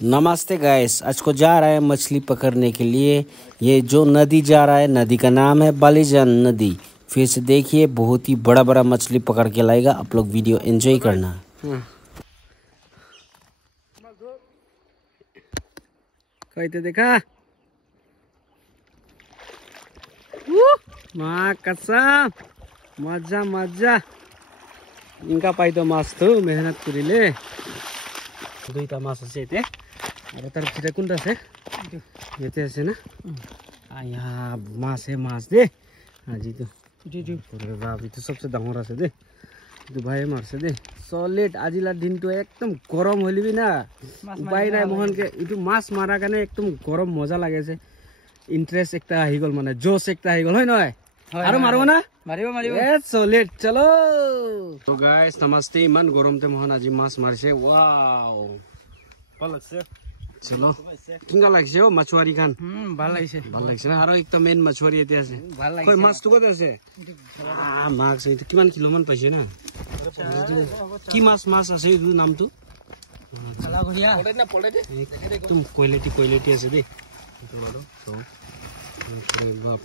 नमस्ते गाइस, आज को जा रहा है मछली पकड़ने के लिए। ये जो नदी जा रहा है, नदी का नाम है बालीजान नदी। फिर से देखिए, बहुत ही बड़ा बड़ा मछली पकड़ के लाएगा। आप लोग वीडियो एंजॉय करना। कोई तो देखा माँ कसम मजा मजा इनका पाई तो मास तो मेहनत करिले दुईटा मास আছে এতে আর তার ভিতরে কোনটা আছে এতে আছে না আয়া মাছ দে আজি তো জি ওরে বাপ এটা সবচেয়ে ডাঙর আছে দে তো ভাই মারছে দে সলিড আজিলা দিনটো একদম গরম হলিবি না উপায় নাই মোহনকে ইটো মাছ মারা কানে একদম গরম মজা লাগেছে ইন্টারেস্ট একটা আহি গল মানে জোশ একটা আহি গল হয় নয় আৰু মারব না মারিব এ সলিড চলো তো গাইস নমস্তে ইমান গরমতে মোহন আজি মাছ মারছে ওয়াও ভাল লাগছে চলো কিংগা লাগছে ও মাছুয়ারি খান ভাল লাগছে না আৰু একদম মেন মাছুয়ারি এতে আছে ভাল লাগছে কই মাছ তো কত আছে মাছ এটা কিমান কিলো মান পাইছে না কি মাছ আছে এই নামটো কালা ঘৰিয়া পড়ে দে একদম কোয়ালিটি আছে দে তো বাপ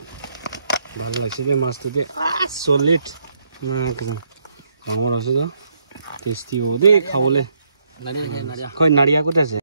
ভাল লাগছে দে মাছটো দে সলিড না একদম কেমন আছে তো টেস্টি হবে দে খাবলে কই নাড়িয়া কত আছে